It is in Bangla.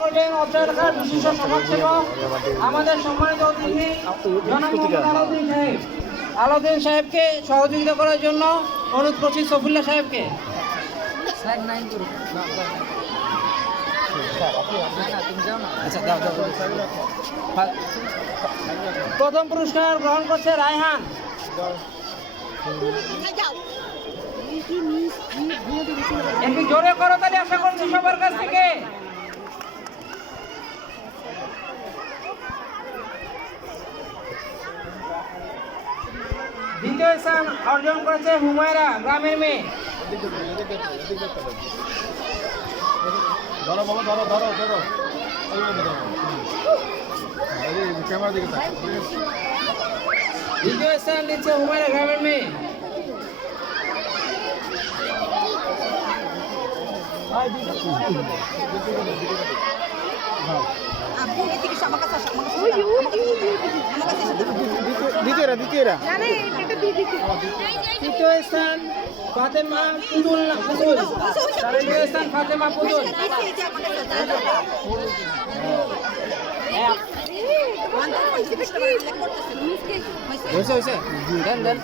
বিশিষ্ট সমাজসেবক আমাদের সম্মানিত অতিথি জনাব আলাউদ্দিন সাহেবকে সহযোগিতা করার জন্য অনুরোধ করছি সফুল্লাহ সাহেবকে। প্রথম পুরস্কার গ্রহণ করছে রায়হান। একটু জোরে করতালি আশা করছি সবার কাছ থেকে। দ্বিতীয় স্থান অর্জন করেছে হুমায়রা, গ্রামের মেয়ে। দ্বিতীয় স্থান দিচ্ছে হুমায়রা, গ্রামের মেয়ে। তৃতীয় স্থান ফাতেমা পুতুল। তৃতীয় স্থান ফাতেমা পুতুল। দেন